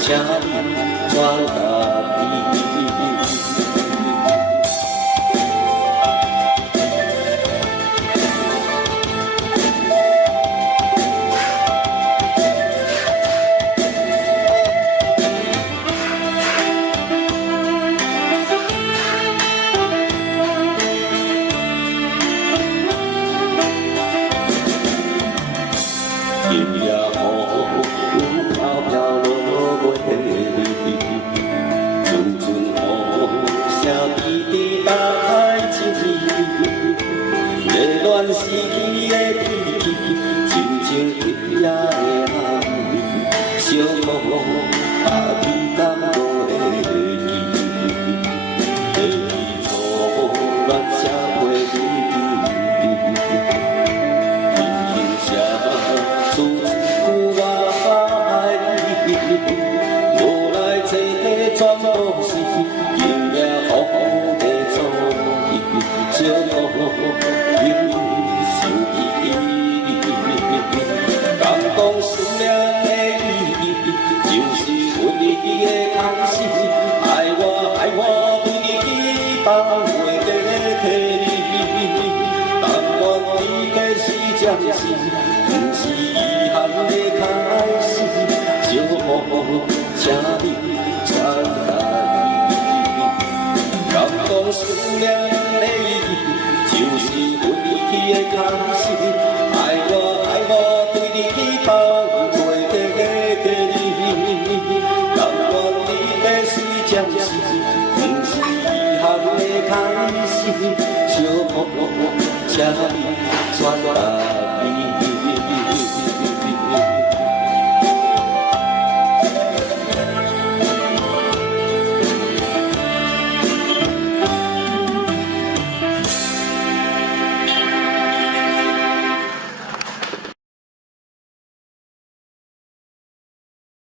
请你转达你。今夜雨飘飘落袂离，阵阵雨声滴滴来情意，热恋时期的天，亲像一夜的暗，小雨大天敢无会记，回忆初恋社会里。无来这个全部是因命好地做伊，小雨心受意。敢讲思念的意义，就是阮你的空心，爱我对你期待袂记你，但愿你的是暂时，不是遗憾的开始。小雨，请你传达伊。敢讲思念的意义，就是阮离去的空心。爱我对你期待袂记你。但愿你的是暂时，不是遗憾的开始。小雨，请你传达。